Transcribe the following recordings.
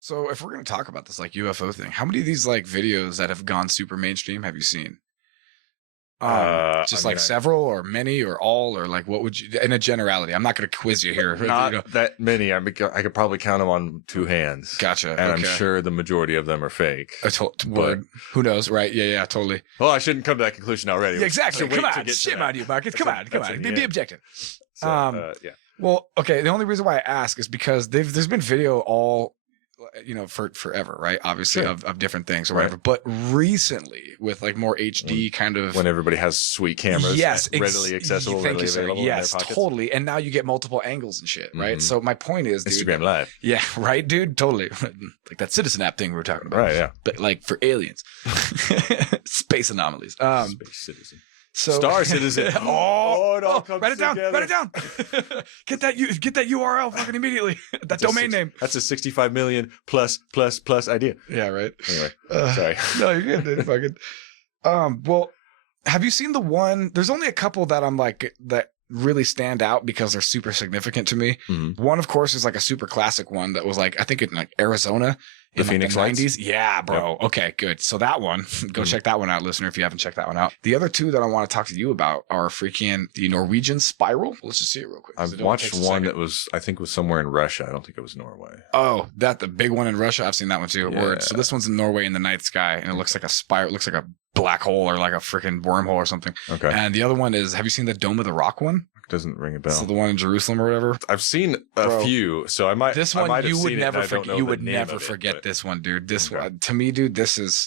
So if we're going to talk about this like UFO thing, how many of these like videos that have gone super mainstream have you seen? Several or many or all, or like what would you, in a generality? I'm not going to quiz you here. Not that many. I could probably count them on two hands. Gotcha. And I'm sure the majority of them are fake. Word. Who knows, right? Yeah, totally. Well, I shouldn't come to that conclusion already. Yeah, exactly. Come on. Shit on you, Marcus. Come on. Be objective. So, yeah. Well, okay. The only reason why I ask is because there's been video all, for forever, right? Obviously, of different things or whatever. But recently, with like more HD kind of, when everybody has sweet cameras, readily accessible, readily available, yes, in their pockets. Totally. And now you get multiple angles and shit, right? So my point is, dude, Instagram Live, yeah, right, dude, totally, like that Citizen app thing we were talking about, right? Yeah, but like for aliens, space anomalies, space citizen. So, Star Citizen. Write it down. Write it down. Get that URL fucking immediately. That domain name. That's a 65 million plus idea. Yeah, right. Anyway, sorry. No, you're good. Dude. Fucking. Well, have you seen the one? There's only a couple that I'm like that really stand out because they're super significant to me. One, of course, is like a super classic one that was like I think in like Arizona. The Phoenix like the 90s? Yeah, bro. Yep. Okay, good. So that one, go check that one out, listener, if you haven't checked that one out. The other two that I want to talk to you about are freaking the Norwegian spiral. Let's just see it real quick. I've watched one that was somewhere in Russia. I don't think it was Norway. Oh, the big one in Russia? I've seen that one too. Yeah. Word. So this one's in Norway in the night sky, and it looks like a spiral. It looks like a black hole or like a freaking wormhole or something. Okay. And the other one is, have you seen the Dome of the Rock one? Doesn't ring a bell. So the one in Jerusalem or whatever. I've seen a few, so I might. This one you would never forget. You would never forget this one, dude. This one, to me, dude.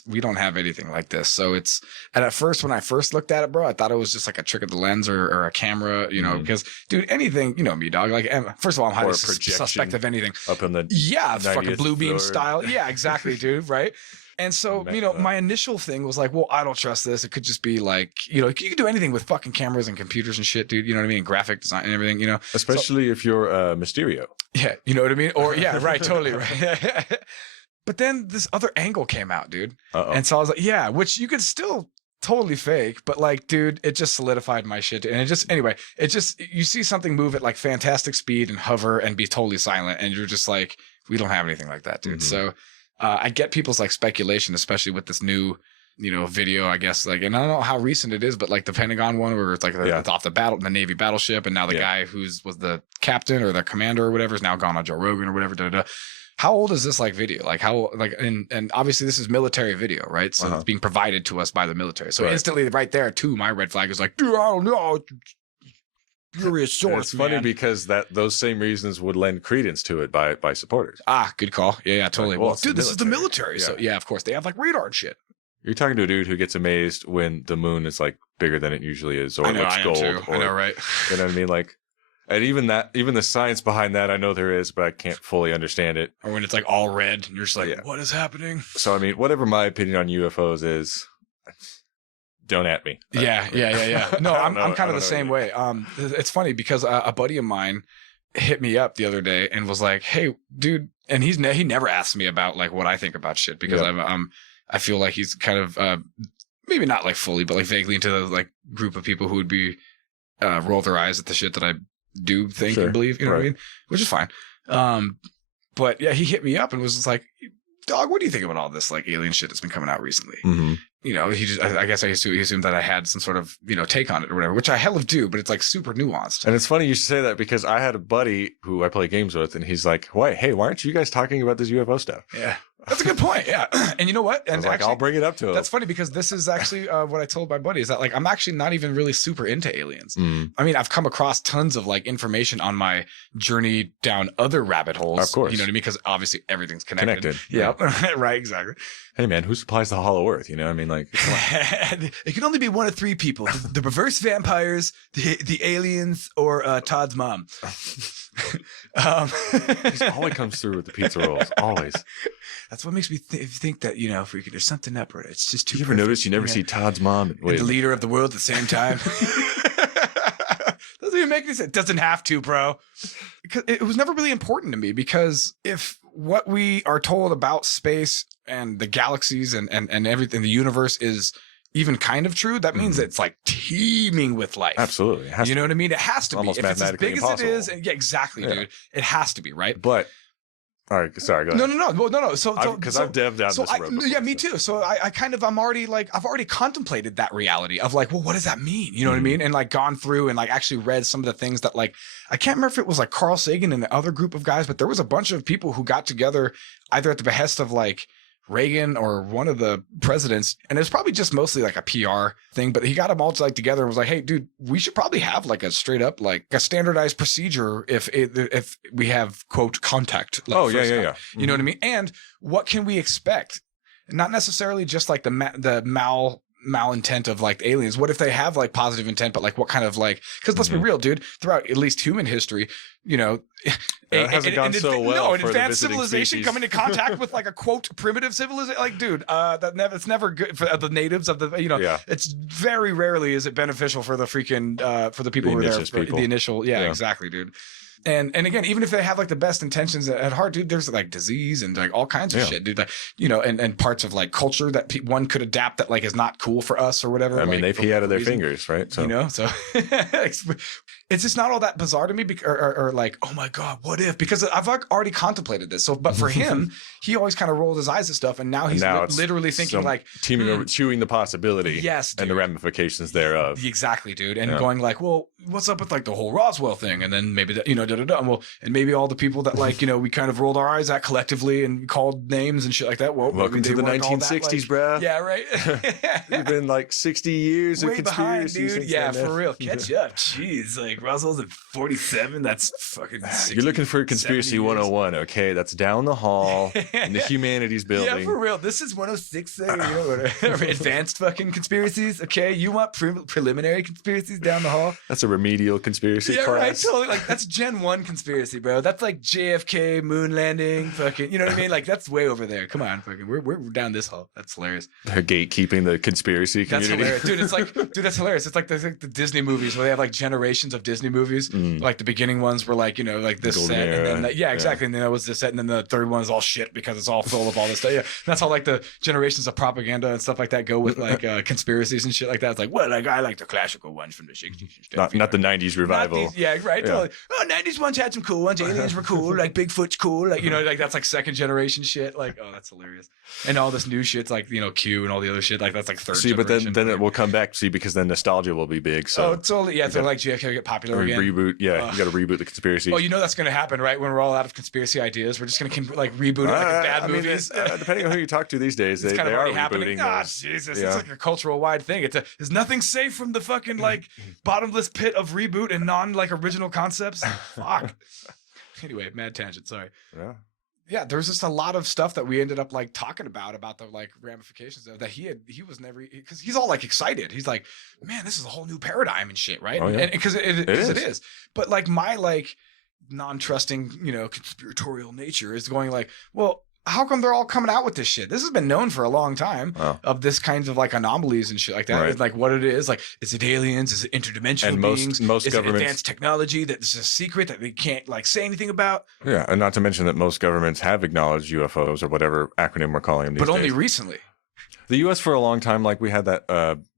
We don't have anything like this. So it's. And at first, when I first looked at it, bro, I thought it was just like a trick of the lens or a camera, because, dude, anything, me, dog. Like, first of all, I'm highly suspect of anything up in the fucking blue beam floor. style. Yeah, exactly, dude. Right. And so, my initial thing was like, well, I don't trust this. It could just be like, you can do anything with fucking cameras and computers and shit, dude. You know what I mean? Graphic design and everything, Especially if you're Mysterio. Yeah, you know what I mean? Or, yeah, right, totally right. But then this other angle came out, dude. And so I was like, yeah, which you could still totally fake, but like, dude, it just solidified my shit. And you see something move at like fantastic speed and hover and be totally silent. And you're just like, we don't have anything like that, dude. So I get people's like speculation, especially with this new, video, I guess, like, and I don't know how recent it is, but like the Pentagon one where it's like it's off the Navy battleship. And now the guy was the captain or the commander or whatever is now gone on Joe Rogan or whatever. How old is this like video? Like and obviously this is military video, right? So it's being provided to us by the military. So instantly right there too, my red flag is like, dude, I don't know. Furious source. It's funny because those same reasons would lend credence to it by supporters. Good call. Yeah, totally. Well, dude, this is the military. Yeah. So yeah, of course they have like radar and shit. You're talking to a dude who gets amazed when the moon is like bigger than it usually is, or it looks gold. I know, right? You know what I mean? Like, and even the science behind that, I know there is, but I can't fully understand it. Or when it's like all red, and you're just like, what is happening? So I mean, whatever my opinion on UFOs is, don't at me. Yeah. No, I'm kind of the same way. It's funny because a buddy of mine hit me up the other day and was like, "Hey, dude," and he never asked me about like what I think about shit because I feel like he's kind of maybe not like fully, but like vaguely into the like group of people who would be roll their eyes at the shit that I do think and believe. You know what I mean? Which is fine. But yeah, he hit me up and was just like, "Dog, what do you think about all this like alien shit that's been coming out recently?" I guess he assumed that I had some sort of, take on it or whatever, which I hell of do, but it's like super nuanced. And it's funny you should say that because I had a buddy who I play games with and he's like, why aren't you guys talking about this UFO stuff? Yeah. That's a good point. Yeah. And you know what? And actually, I'll bring it up to him. That's funny because this is actually what I told my buddy is that like, I'm actually not even really super into aliens. I mean, I've come across tons of like information on my journey down other rabbit holes. Of course. You know what I mean? Because obviously everything's connected. Yeah. Right. Exactly. Hey man, who supplies the hollow earth? You know what I mean? Like, it can only be one of three people: the reverse vampires, the aliens, or Todd's mom. He always comes through with the pizza rolls. Always. That's what makes me think that there's something up with it. It's just too. You ever notice you never see Todd's mom and the leader of the world at the same time? Doesn't even make any sense. It doesn't have to, bro. Because it was never really important to me because if what we are told about space and the galaxies and everything, the universe is even kind of true, that means it's like teeming with life. Absolutely. You know what I mean? It has to be. Almost If it's as big mathematically as it is, and yeah, exactly, dude. It has to be, right? But all right, sorry, go ahead. No. So because I've devved down this road before, yeah, me too. So I'm already like, I've already contemplated that reality of like, well, what does that mean? You know what I mean? And like gone through and like actually read some of the things that like, I can't remember if it was like Carl Sagan and the other group of guys, but there was a bunch of people who got together either at the behest of like Reagan or one of the presidents, and it's probably just mostly like a PR thing, but he got them all like together and was like, hey dude, we should probably have like a straight up like a standardized procedure if we have quote contact, like, you know what I mean? And what can we expect? Not necessarily just like the malintent of like aliens. What if they have like positive intent, but like what kind of like, because let's be real, dude, throughout at least human history, you know, it hasn't gone so well. An advanced civilization coming in contact with like a quote primitive civilization, like dude, it's never good for the natives of the, you know, it's very rarely is it beneficial for the freaking for the people who are there for the initial, exactly, dude. And again, even if they have like the best intentions at heart, dude, there's like disease and like all kinds of shit, dude. Like, you know, and parts of like culture that one could adapt that like is not cool for us or whatever. I mean, like, they pee out of their fingers, right? So you know, so it's just not all that bizarre to me, or like, oh my god, what if? Because I've like already contemplated this. So, but for him, he always kind of rolled his eyes at stuff, and now he's literally thinking like chewing the possibility, yes, and the ramifications thereof. Exactly, dude, and going like, well, what's up with like the whole Roswell thing, and then maybe that, you know, well, and maybe all the people that like, you know, we kind of rolled our eyes at collectively and called names and shit like that. Well, welcome to the 1960s, bro. Yeah, right. You've been like 60 years of conspiracies, dude. Yeah, for real. Catch up. Jeez, like Roswell's at 47. That's fucking. 60, You're looking for conspiracy 101, okay? That's down the hall in the humanities building. Yeah, for real. This is 106. You know, advanced fucking conspiracies. Okay, you want preliminary conspiracies down the hall? That's a remedial conspiracy class. Right. Totally. Like that's Gen 1 conspiracy, bro. That's like JFK moon landing. Fucking. You know what I mean? Like that's way over there. Come on, fucking. We're down this hall. That's hilarious. They're gatekeeping the conspiracy community. That's hilarious, dude. It's like, dude, that's hilarious. It's like the Disney movies where they have like generations of Disney movies. Like the beginning ones were like, you know, like this set, and then exactly, and then that was this set, and then the third one is all shit because it's all full of all this stuff. Yeah, and that's how like the generations of propaganda and stuff like that go with like conspiracies and shit like that. It's like, well, like I like the classical ones from the 60s. Not the 90s revival. Totally. Oh, 90s ones had some cool ones. Aliens were cool. Like Bigfoot's cool. Like, you know, like that's like second generation shit. Like, oh, that's hilarious. And all this new shit's like, you know, Q and all the other shit. Like that's like third generation. But then it will come back. See, because then nostalgia will be big. So totally. Yeah, so like JFK get popular again. Reboot. Yeah, you got to reboot the conspiracy. Oh, you know that's going to happen, right? When we're all out of conspiracy ideas, we're just going to like reboot it like bad movies. Depending on who you talk to these days, they are rebooting. Ah, Jesus, it's like a cultural wide thing. There's nothing safe from the fucking like bottomless pit of reboot and non like original concepts. Fuck. Anyway, mad tangent. Sorry. Yeah, there's just a lot of stuff that we ended up like talking about the like ramifications of that he was never, because he's all like excited. He's like, man, this is a whole new paradigm and shit, right? And because it is. But like my like non-trusting, you know, conspiratorial nature is going like, well, how come they're all coming out with this shit? This has been known for a long time of this kinds of like anomalies and shit like that. Right. Like what it is, like is it aliens? Is it interdimensional beings? Most is governments, it advanced technology that's a secret that they can't like say anything about? Yeah, and not to mention that most governments have acknowledged UFOs or whatever acronym we're calling them these days. But only recently. The U.S. for a long time, like we had that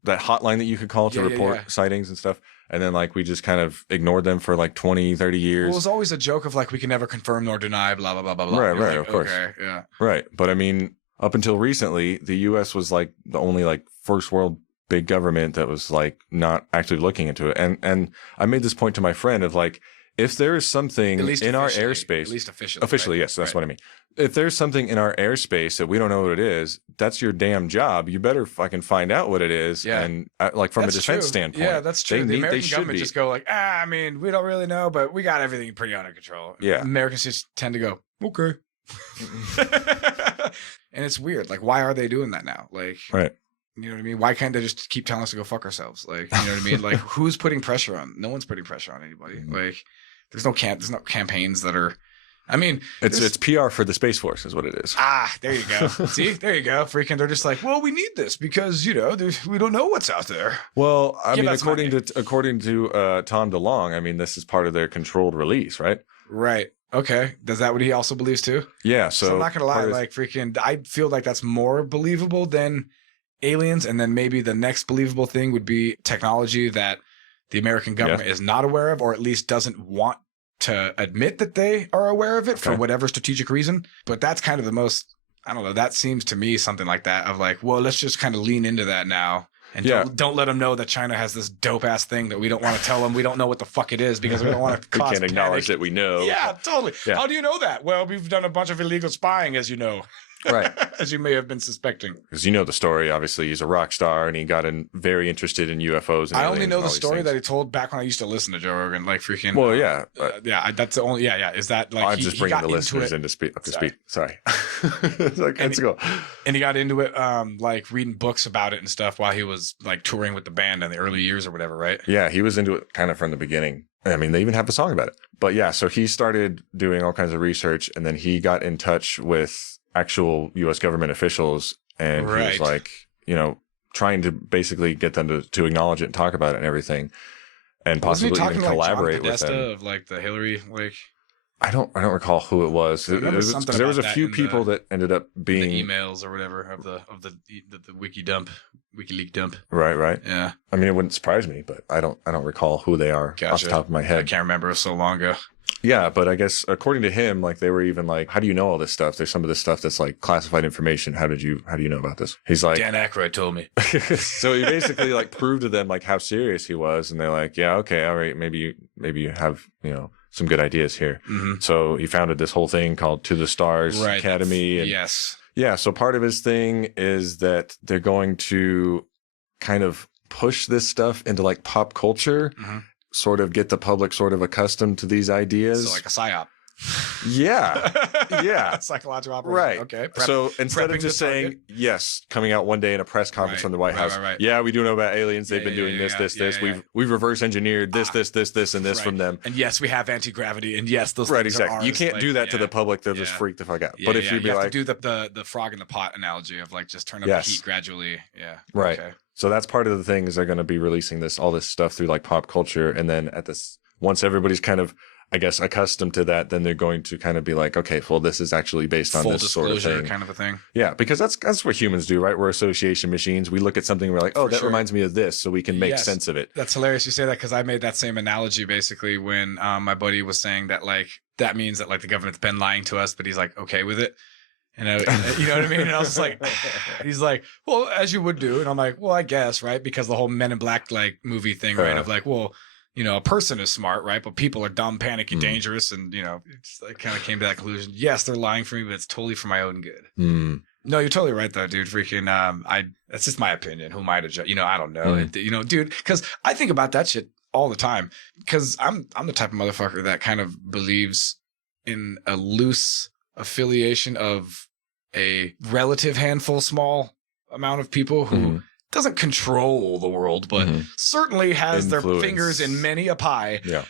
hotline that you could call to report sightings and stuff. And then like we just kind of ignored them for like 20, 30 years. Well, it was always a joke of like we can never confirm nor deny, blah, blah, blah, blah, blah. Right, like, of course. Okay, yeah. Right. But I mean, up until recently, the U.S. was like the only like first world big government that was like not actually looking into it. And I made this point to my friend of like, if there is something in our airspace, at least officially, yes, that's what I mean. If there's something in our airspace that we don't know what it is, that's your damn job. You better fucking find out what it is. Yeah. And like from a defense standpoint. Yeah, that's true. The American government just go like, I mean, we don't really know, but we got everything pretty under control. Yeah. Americans just tend to go, okay. And it's weird. Like, why are they doing that now? Like, right. You know what I mean? Why can't they just keep telling us to go fuck ourselves? Like, you know what I mean? Like, who's putting pressure on? No one's putting pressure on anybody. Like, there's no campaigns that are. I mean, it's PR for the Space Force is what it is. Ah, there you go. See, there you go. Freaking, they're just like, well, we need this because you know we don't know what's out there. Well, I mean, according to Tom DeLonge, I mean, this is part of their controlled release, right? Right. Okay. Does that what he also believes too? Yeah. So I'm not gonna lie, like freaking, I feel like that's more believable than aliens, and then maybe the next believable thing would be technology that the American government is not aware of, or at least doesn't want to admit that they are aware of it for whatever strategic reason. But that's kind of the most, I don't know, that seems to me something like that of like, well, let's just kind of lean into that now. And don't let them know that China has this dope ass thing that we don't want to tell them. We don't know what the fuck it is because we don't want to cause We can't acknowledge that we know. Yeah, totally. Yeah. How do you know that? Well, we've done a bunch of illegal spying, as you know. Right. As you may have been suspecting. Because you know the story. Obviously, he's a rock star and he got very interested in UFOs. And I only know the story that he told back when I used to listen to Joe Rogan, like freaking. Well, yeah. That's the only. Yeah. Is that like. I'm just bringing the listeners into speed. Sorry. Let's go. And he got into it, like reading books about it and stuff while he was like touring with the band in the early years or whatever, right? Yeah. He was into it kind of from the beginning. I mean, they even have a song about it. But yeah, so he started doing all kinds of research and then he got in touch with actual U.S. government officials, and he was like, trying to basically get them to acknowledge it and talk about it and everything, and possibly even collaborate with them. Of like the Hillary, like I don't recall who it was. There was a few people that ended up being the emails or whatever of the WikiLeaks dump. Right. Yeah. I mean, it wouldn't surprise me, but I don't recall who they are off the top of my head. I can't remember. It was so long ago. Yeah, but I guess according to him, like they were even like, how do you know all this stuff? There's some of this stuff that's like classified information. How do you know about this? He's like, Dan Aykroyd told me. So he basically like proved to them like how serious he was, and they're like, yeah, okay, all right, maybe you have some good ideas here. Mm-hmm. So he founded this whole thing called To the Stars Academy. And yeah. So part of his thing is that they're going to kind of push this stuff into like pop culture. Mm-hmm. Sort of get the public sort of accustomed to these ideas. So like a psyop. Yeah. Psychological operation. Right. Okay. So instead of just saying, yes, coming out one day in a press conference from the White House, yeah, we do know about aliens. They've been doing this. We've reverse engineered this, and this from them. And yes, we have anti-gravity. And yes, those things exactly. are ours. You can't do that to the public. They'll just freak the fuck out. But if you be like, have to do the frog in the pot analogy of like just turn up the heat gradually. Yeah. Right. Okay. So that's part of the thing is they're going to be releasing all this stuff through like pop culture. And then once everybody's kind of, I guess, accustomed to that, then they're going to kind of be like, okay, well, this is actually based on this sort of thing. Kind of a thing. Yeah, because that's what humans do, right? We're association machines. We look at something and we're like, oh, that reminds me of this, so we can make sense of it. That's hilarious you say that because I made that same analogy basically when my buddy was saying that like that means that like the government's been lying to us, but he's like okay with it. And you know what I mean? And I was just like, he's like, well, as you would do. And I'm like, well, I guess, right? Because the whole Men in Black like movie thing, right? Of like, well, a person is smart, right? But people are dumb, panicky, dangerous. And, it's like kind of came to that conclusion. Yes, they're lying for me, but it's totally for my own good. Mm. No, you're totally right though, dude. Freaking, that's just my opinion. Who am I to judge? I don't know. Dude, because I think about that shit all the time because I'm the type of motherfucker that kind of believes in a loose affiliation of a relative handful, small amount of people who doesn't control the world, but certainly has their fingers in many a pie. Yeah.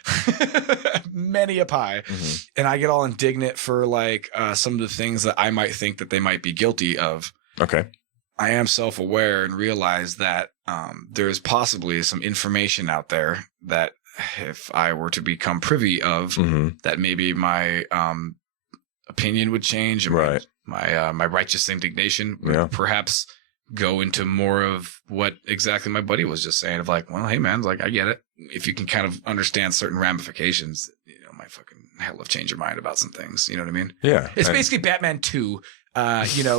Many a pie. And I get all indignant for like some of the things that I might think that they might be guilty of. Okay. I am self-aware and realize that there's possibly some information out there that if I were to become privy of, that maybe my opinion would change and my righteous indignation would perhaps go into more of what exactly my buddy was just saying of like, well, hey man, like I get it. If you can kind of understand certain ramifications, might fucking hell of change your mind about some things. You know what I mean? Yeah. It's basically Batman 2.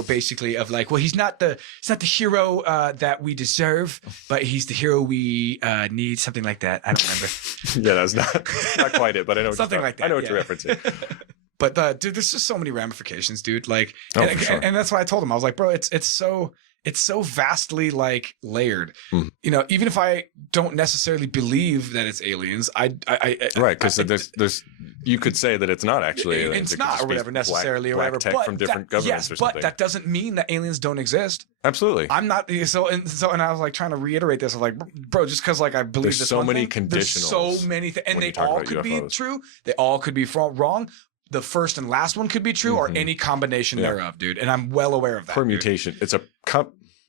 Basically of like, well, he's not the hero that we deserve, but he's the hero we need, something like that. I don't remember. Yeah, that's not quite it, but I know something like that. I know what you're referencing. But dude, there's just so many ramifications, dude. Like, sure. And that's why I told him I was like, bro, it's so vastly like layered. Even if I don't necessarily believe that it's aliens, I right, because there's you could say that it's not actually aliens. It's not or whatever necessarily or whatever. Tech from different governments or something. But that doesn't mean that aliens don't exist. Absolutely. I'm not and I was like trying to reiterate this. I'm like, bro, just because like I believe there's this so one many thing, conditionals. There's so many things, and they all could be true. They all could be wrong. The first and last one could be true, or any combination thereof, dude. And I'm well aware of that. Permutation. Dude. It's a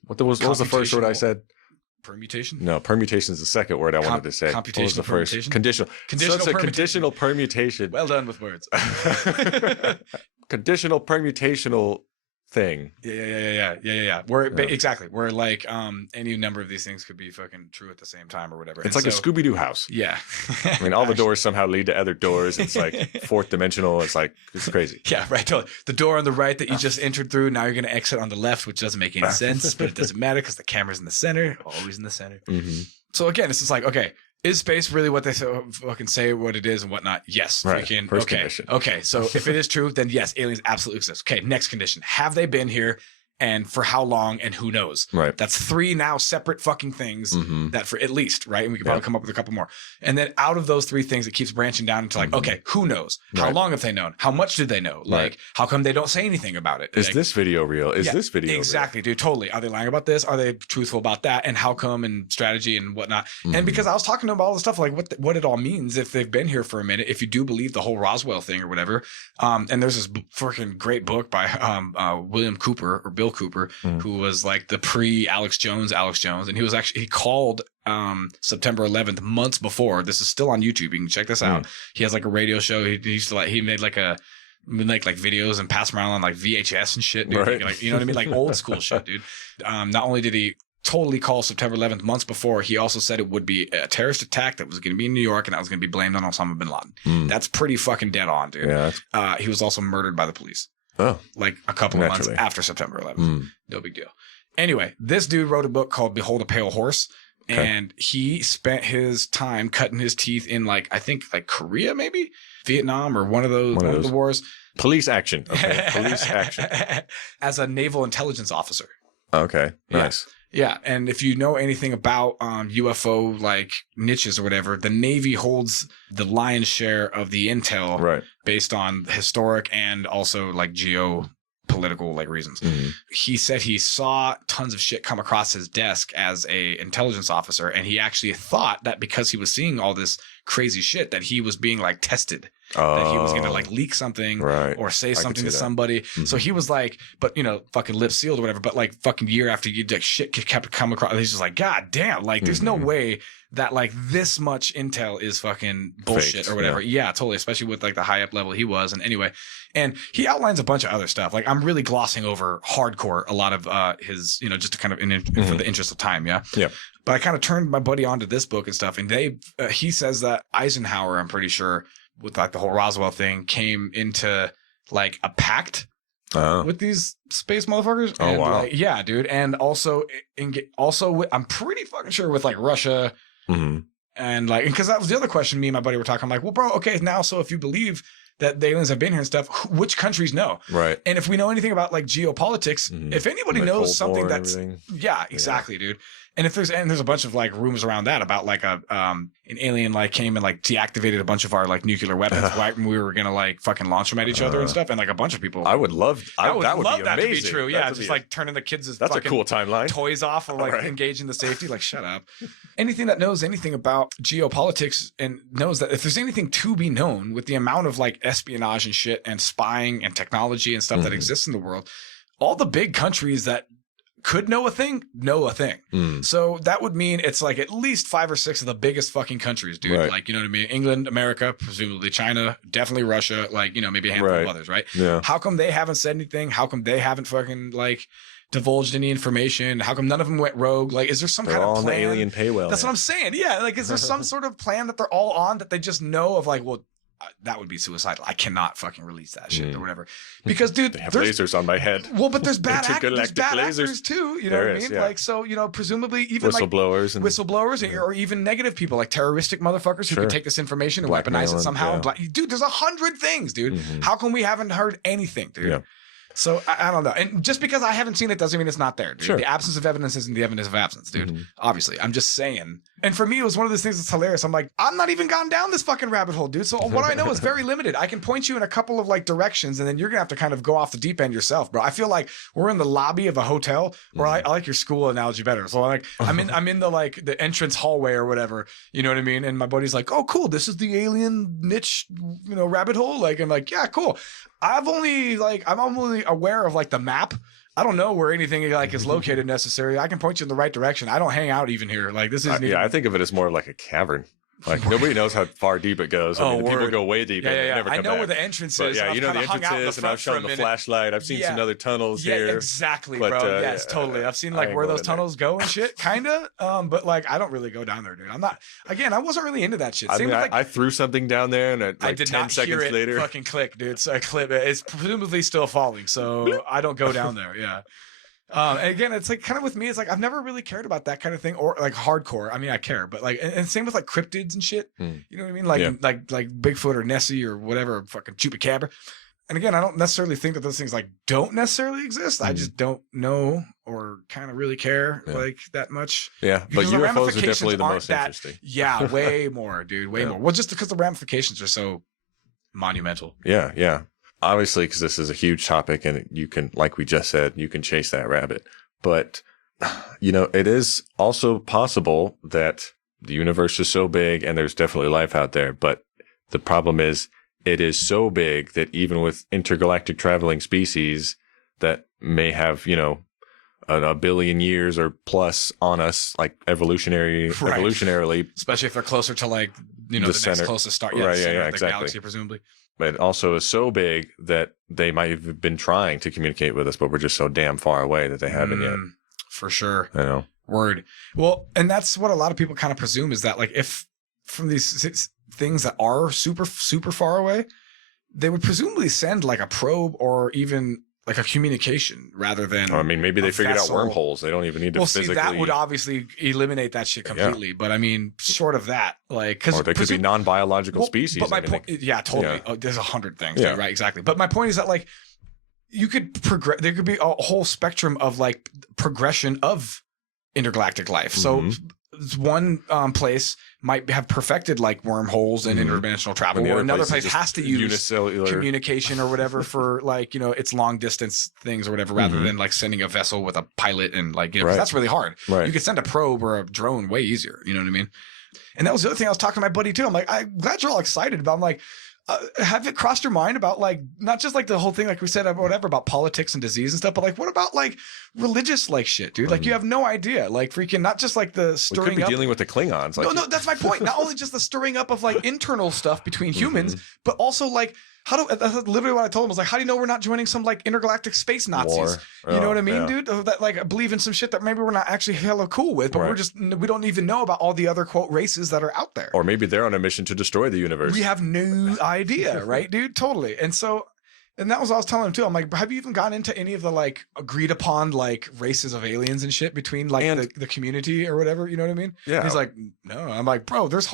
what was the first word I said? Permutation? No, permutation is the second word I wanted to say. Computational permutation? Conditional. So it's a conditional permutation. Well done with words. Conditional permutational thing. Yeah. Exactly. Where like any number of these things could be fucking true at the same time or whatever. It's like a Scooby-Doo house. Yeah. I mean, all the doors somehow lead to other doors. It's like fourth dimensional. It's like, it's crazy. Yeah, right. Totally. The door on the right that you just entered through, now you're going to exit on the left, which doesn't make any sense, but it doesn't matter because the camera's in the center, always in the center. Mm-hmm. So again, it's just like, okay, is space really what they fucking say what it is and whatnot? Yes. Right. First okay. condition. Okay. So if it is true, then yes, aliens absolutely exist. Okay. Next condition. Have they been here? And for how long and who knows? Right. That's 3 now separate fucking things that for at least, right? And we could probably come up with a couple more. And then out of those 3 things, it keeps branching down into like, okay, who knows? How long have they known? How much do they know? Like, how come they don't say anything about it? Is like, this video real? Is this video exactly, dude? Totally. Are they lying about this? Are they truthful about that? And how come and strategy and whatnot? And because I was talking to them about all the stuff, like what it all means if they've been here for a minute, if you do believe the whole Roswell thing or whatever. And there's this freaking great book by William Cooper or Bill Cooper, who was like the pre-Alex Jones, and he called September 11th months before. This is still on YouTube. You can check this out. He has like a radio show. He used to he made like videos and pass them around on like VHS and shit, dude. Right. Like, you know what I mean? Like old school shit, dude. Not only did he totally call September 11th months before, he also said it would be a terrorist attack that was going to be in New York and that was going to be blamed on Osama bin Laden. That's pretty fucking dead on, dude. Yeah. He was also murdered by the police. Oh, like a couple of months after September 11th. No big deal. Anyway, this dude wrote a book called Behold a Pale Horse. Okay. And he spent his time cutting his teeth in I think Korea, maybe Vietnam or one of the wars. Police action. Okay. Police action. As a naval intelligence officer. Okay. Nice. Yeah. And if you know anything about UFO like niches or whatever, the Navy holds the lion's share of the intel based on historic and also like geopolitical like reasons. He said he saw tons of shit come across his desk as a intelligence officer, and he actually thought that because he was seeing all this crazy shit that he was being like tested. That he was going to like leak something or say something to somebody. So he was like, but fucking lips sealed or whatever. But like fucking year after year, like shit kept coming across. He's just like, God damn, like there's no way that like this much intel is fucking bullshit or whatever. Yeah, totally. Especially with like the high up level he was. And anyway, and he outlines a bunch of other stuff. Like I'm really glossing over hardcore a lot of his, just to kind of for the interest of time. Yeah. Yeah. But I kind of turned my buddy onto this book and stuff. And he says that Eisenhower, I'm pretty sure, with like the whole Roswell thing, came into like a pact with these space motherfuckers. Oh, and, wow. Like, yeah, dude. And also I'm pretty fucking sure with like Russia and like, because that was the other question me and my buddy were talking. I'm like, well, bro, okay, now, so if you believe that the aliens have been here and stuff, which countries know? Right. And if we know anything about like geopolitics, if anybody knows something that's, exactly, dude. And if there's a bunch of like rumors around that about like an alien like came and like deactivated a bunch of our like nuclear weapons right when we were gonna like fucking launch them at each other and stuff, and like a bunch of people. I would love that would love be that amazing. To be true. Yeah, just like turning the kids' that's fucking a cool timeline. Toys off or like engaging the safety. Like shut up. Anything that knows anything about geopolitics and knows that if there's anything to be known with the amount of like espionage and shit and spying and technology and stuff that exists in the world, all the big countries that could know a thing. So that would mean it's like at least 5 or 6 of the biggest fucking countries, dude. Like, you know what I mean? England, America, presumably China, definitely Russia, like, maybe a handful of others, right? Yeah. How come they haven't said anything? How come they haven't fucking like divulged any information? How come none of them went rogue? Like, is there some kind of plan? On the alien paywall. That's what I'm saying. Yeah. Like, is there some sort of plan that they're all on that they just know of like, well, that would be suicidal. I cannot fucking release that shit or whatever. Because, dude, they have lasers on my head. Well, but there's bad actors too. You know what I mean? Yeah. Like, so, presumably even whistleblowers or even negative people, like terroristic motherfuckers who could take this information and weaponize it somehow. Yeah. Dude, there's 100 things, dude. How come we haven't heard anything, dude? Yeah. So I don't know. And just because I haven't seen it doesn't mean it's not there, dude. Sure. The absence of evidence isn't the evidence of absence, dude. Obviously. I'm just saying. And for me, it was one of those things that's hilarious. I'm like, I'm not even gone down this fucking rabbit hole, dude. So what I know is very limited. I can point you in a couple of like directions and then you're going to have to kind of go off the deep end yourself, bro. I feel like we're in the lobby of a hotel where I like your school analogy better. So like I'm in the like the entrance hallway or whatever, you know what I mean? And my buddy's like, oh, cool. This is the alien niche, rabbit hole. Like, I'm like, yeah, cool. I'm only aware of like the map. I don't know where anything like is located necessarily. I can point you in the right direction. I don't hang out even here. Like this is I think of it as more like a cavern. Like nobody knows how far deep it goes. I mean, the people go way deep. Yeah, and yeah. never I come know back. where the entrance But is. yeah, you know the entrance is, and I've shown the flashlight. I've seen some other tunnels here. Yeah, exactly, but, bro. Yes, totally. I've seen like where those tunnels go and shit, kinda. But like, I don't really go down there, dude. I'm not. Again, I wasn't really into that shit. I mean, I threw something down there, and like I did 10 not seconds hear it later, fucking click, dude. So I clip it. It's presumably still falling, so I don't go down there. Yeah. And again, it's like kind of with me, it's like I've never really cared about that kind of thing or like hardcore. I mean, I care, but like, and same with like cryptids and shit. You know what I mean? Like, like Bigfoot or Nessie or whatever, fucking Chupacabra. And again, I don't necessarily think that those things like don't necessarily exist. I just don't know or kind of really care like that much. Yeah, but UFOs are definitely the most interesting. Yeah, way more, dude, way more. Well, just because the ramifications are so monumental. Yeah, yeah. Obviously, because this is a huge topic and you can, like we just said, you can chase that rabbit. But, you know, it is also possible that the universe is so big and there's definitely life out there. But the problem is it is so big that even with intergalactic traveling species that may have, you know, a billion years or plus on us, like evolutionarily. Especially if they're closer to like, you know, the next closest star. Yeah, the galaxy, presumably. But it also is so big that they might have been trying to communicate with us, but we're just so damn far away that they haven't yet. For sure. I know. Word. Well, and that's what a lot of people kind of presume is that like if from these things that are super, super far away, they would presumably send like a probe or even like a communication rather than. I mean, maybe they figured out wormholes. They don't even need to physically. Well, see, that would obviously eliminate that shit completely. Yeah. But I mean, short of that, like, because or they could be non-biological species. But my point, yeah, totally. Yeah. Oh, there's 100 things, right? Exactly. But my point is that like, you could progress. There could be a whole spectrum of like progression of intergalactic life. So one place might have perfected like wormholes and interdimensional travel, or another place has to use communication or whatever for like, you know, its long distance things or whatever, rather than like sending a vessel with a pilot and like, you know, that's really hard. You could send a probe or a drone way easier. You know what I mean? And that was the other thing I was talking to my buddy too. I'm like, I'm glad you're all excited about. I'm like, have it crossed your mind about like not just like the whole thing like we said about whatever about politics and disease and stuff, but like what about like religious like shit, dude? Like you have no idea, like freaking not just like the stirring we could be dealing with the Klingons. Like, no, that's my point. Not only just the stirring up of like internal stuff between humans, but also like that's literally what I told him. I was like, how do you know we're not joining some like intergalactic space Nazis? You know what I mean, dude? That like believe in some shit that maybe we're not actually hella cool with, but we don't even know about all the other quote races that are out there. Or maybe they're on a mission to destroy the universe. We have no idea, right, dude? Totally. And so, and that was what I was telling him too. I'm like, have you even gotten into any of the like agreed upon like races of aliens and shit between like the community or whatever? You know what I mean? Yeah. And he's like, no. I'm like, bro, there's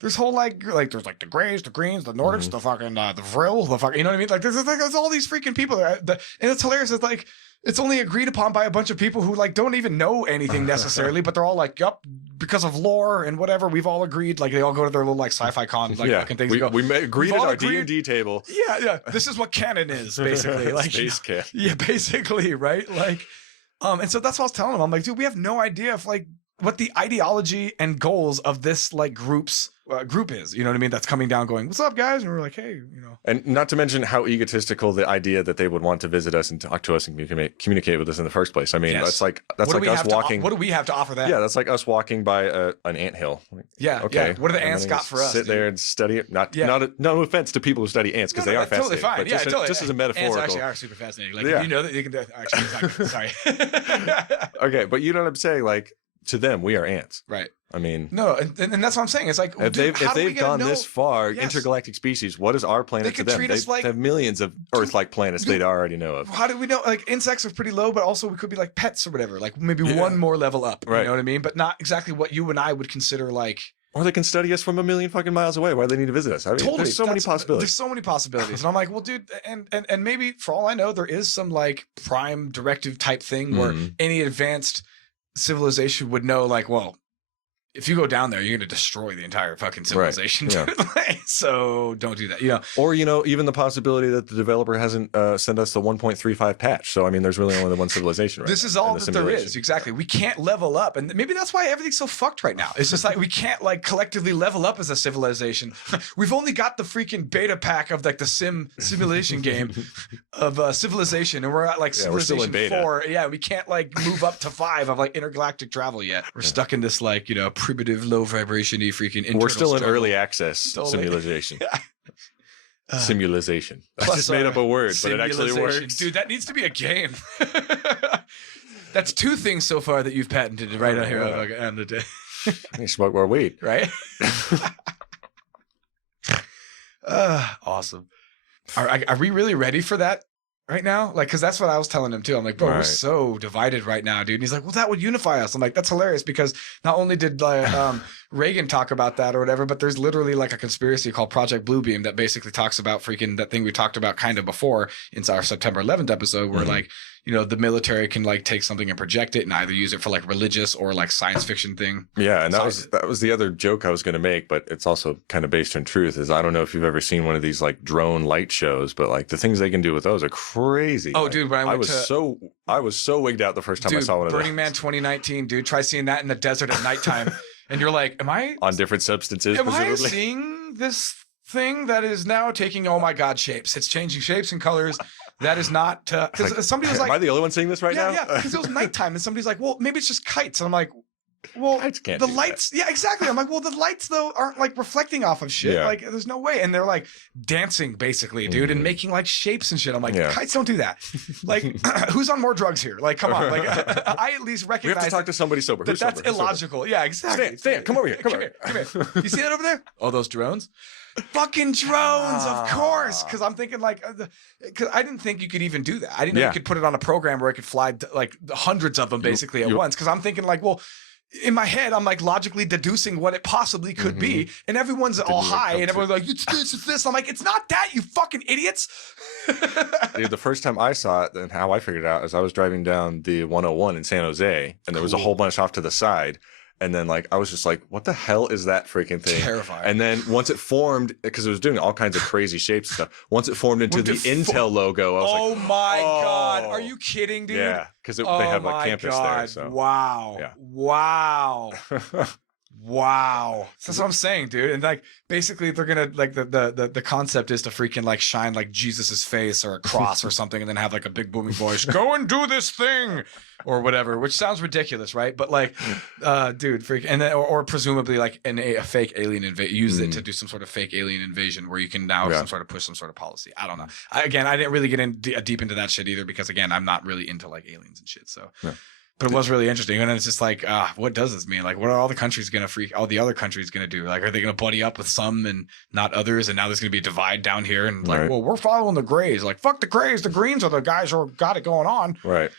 there's like the Greys, the Greens, the Nordics, the fucking the Vril, the fucking, you know what I mean? Like there's all these freaking people there, and it's hilarious. It's like it's only agreed upon by a bunch of people who like don't even know anything necessarily, but they're all like, yup, because of lore and whatever. We've all agreed. Like they all go to their little like sci-fi con like fucking things. We agreed at our D&D table. Yeah. This is what canon is basically. Like space canon. Yeah, basically, right? Like, and so that's what I was telling him. I'm like, dude, we have no idea if like what the ideology and goals of this like group is, you know what I mean? That's coming down going, what's up guys? And we're like, hey, you know. And not to mention how egotistical the idea that they would want to visit us and talk to us and communicate with us in the first place. I mean, that's like us walking. What do we have to offer that? Yeah, that's like us walking by an anthill. Yeah. Okay. Yeah. What do the ants got for us? Sit there and study it. No offense to people who study ants because they are fascinating. Totally fine. But just as a metaphorical. Ants actually are super fascinating. Like you know that you can do actually sorry. Okay, but you know what I'm saying? Like to them, we are ants. Right. I mean, no, and that's what I'm saying. It's like if they've gone this far, intergalactic species, what is our planet to them? They have millions of Earth-like planets they'd already know of. How do we know? Like insects are pretty low, but also we could be like pets or whatever. Like maybe one more level up. You know what I mean? But not exactly what you and I would consider like. Or they can study us from a million fucking miles away. Why do they need to visit us? I mean, totally. There's so many possibilities. There's so many possibilities. And I'm like, well, dude, and maybe for all I know, there is some like prime directive type thing where any advanced civilization would know like, well, if you go down there, you're going to destroy the entire fucking civilization. So don't do that, you know. Or, you know, even the possibility that the developer hasn't sent us the 1.35 patch. So, I mean, there's really only the one civilization right This is all that there is. Exactly. We can't level up. And maybe that's why everything's so fucked right now. It's just like we can't like collectively level up as a civilization. We've only got the freaking beta pack of like the simulation game of Civilization. And we're at like Civilization 4. Yeah, we can't like move up to 5 of like intergalactic travel yet. We're stuck in this like, you know, primitive, low vibration-y freaking internal We're still in struggle. early access Totally. simulation. Simulation. I Plus just made up a word, but it actually simulation. works. Dude, that needs to be a game. That's 2 things so far that you've patented right on here on the day. I smoke more weed. Right? Awesome. Are we really ready for that right now? Like, because that's what I was telling him too. I'm like, bro, we're so divided right now, dude. And he's like, well, that would unify us. I'm like, that's hilarious because not only did Reagan talk about that or whatever, but there's literally like a conspiracy called Project Bluebeam that basically talks about freaking that thing we talked about kind of before in our September 11th episode where like, you know, the military can like take something and project it and either use it for like religious or like science fiction thing. Yeah, and that was the other joke I was going to make, but it's also kind of based on truth. Is I don't know if you've ever seen one of these like drone light shows, but like the things they can do with those are crazy. Oh, like, dude, when I was so wigged out the first time I saw one of those. Burning Man 2019, dude. Try seeing that in the desert at nighttime, and you're like, "Am I on different substances? Am I presumably? seeing this thing that is now taking oh my god shapes? It's changing shapes and colors." That is not because somebody was like, "Am I the only one seeing this right now?" Yeah, because it was nighttime, and somebody's like, "Well, maybe it's just kites." And I'm like, "Well, the lights, yeah, exactly." I'm like, "Well, the lights though aren't like reflecting off of shit. Yeah. Like, there's no way." And they're like dancing, basically, dude, and making like shapes and shit. I'm like, kites don't do that. Like, who's on more drugs here? Like, come on. Like, I at least recognize. We have to talk to somebody sober. That's sober? illogical. Yeah, exactly. Stan, come over here. Come here. You see that over there? Oh, those drones. Fucking drones, of course. Because I'm thinking like, because I didn't think you could even do that. I didn't know you could put it on a program where it could fly like hundreds of them basically at once. Because I'm thinking like, well, in my head, I'm like logically deducing what it possibly could be, and everyone's all high, and everyone's like, "It's this, it's this." I'm like, "It's not that, you fucking idiots." Dude, the first time I saw it, and how I figured it out is I was driving down the 101 in San Jose, and there was a whole bunch off to the side. And then like I was just like, what the hell is that freaking thing? Terrifying. And then once it formed, because it was doing all kinds of crazy shapes and stuff. Once it formed into the Intel logo, I was like, oh my god, are you kidding, dude? Yeah, because they have a campus there. So. Wow. Yeah. Wow. Wow. That's what I'm saying, dude. And like basically they're gonna like the concept is to freaking like shine like Jesus's face or a cross or something and then have like a big booming voice, go and do this thing or whatever, which sounds ridiculous, right? But like dude, freak, and then or presumably like a fake alien invasion, use it to do some sort of fake alien invasion where you can now some sort of push some sort of policy. I don't know. I didn't really get in deep into that shit either because again, I'm not really into like aliens and shit. So but it was really interesting. And it's just like, what does this mean? Like, what are all the countries going to all the other countries going to do? Like, are they going to buddy up with some and not others? And now there's going to be a divide down here. And like, well, we're following the Greys. Like, fuck the Greys. The Greens are the guys who got it going on. Right.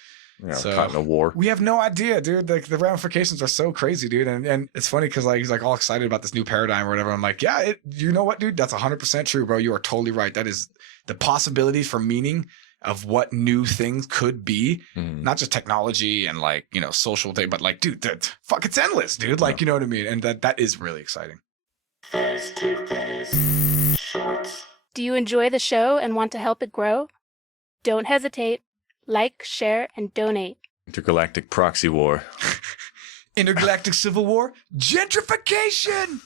Yeah, so, caught in a war. We have no idea, dude. Like the ramifications are so crazy, dude. And it's funny because like he's like all excited about this new paradigm or whatever. I'm like, yeah, you know what, dude? That's 100% true, bro. You are totally right. That is the possibility for meaning of what new things could be, not just technology and like, you know, social thing, but like, dude, fuck, it's endless, dude. Like, you know what I mean? And that is really exciting. Do you enjoy the show and want to help it grow? Don't hesitate. Like, share, and donate. Intergalactic proxy war. Intergalactic civil war. Gentrification.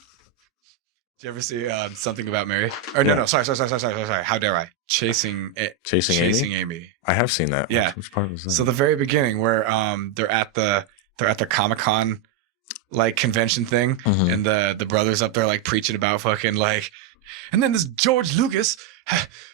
Did you ever see something about Mary? Or no, sorry. How dare I? Chasing Amy. I have seen that. Yeah. Which part was that? So the very beginning where they're at the Comic-Con like convention thing, and the brothers up there like preaching about fucking like, and then this George Lucas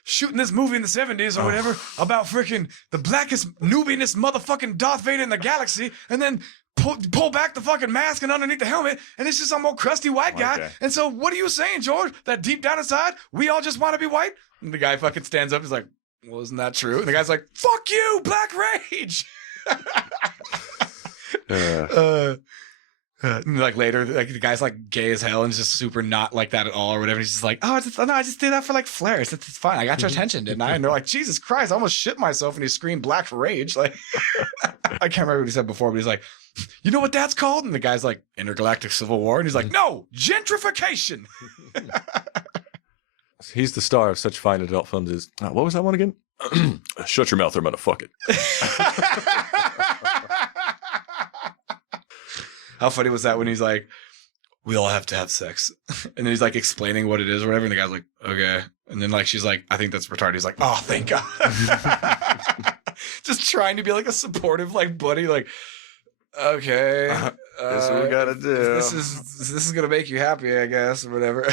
shooting this movie in the 70s or whatever about freaking the blackest, noobiest motherfucking Darth Vader in the galaxy, and then pull back the fucking mask and underneath the helmet, and it's just some old crusty white guy. Okay. And so what are you saying, George? That deep down inside, we all just want to be white? And the guy fucking stands up. He's like, well, isn't that true? And the guy's like, fuck you, Black Rage. And like later, like the guy's like gay as hell and he's just super not like that at all or whatever. He's just like, I just did that for like flares. It's fine. I got your attention, didn't I? And they're like, Jesus Christ, I almost shit myself. And he screamed Black Rage. Like, I can't remember what he said before, but he's like, you know what that's called? And the guy's like, Intergalactic Civil War. And he's like, no, gentrification. He's the star of such fine adult films as, what was that one again? Shut your mouth or motherfucker. How funny was that when he's like, we all have to have sex. And then he's like explaining what it is or whatever. And the guy's like, okay. And then like, she's like, I think that's retarded. He's like, oh, thank God. Just trying to be like a supportive like buddy. Like, okay. This is what we gotta do. This is gonna make you happy, I guess, or whatever.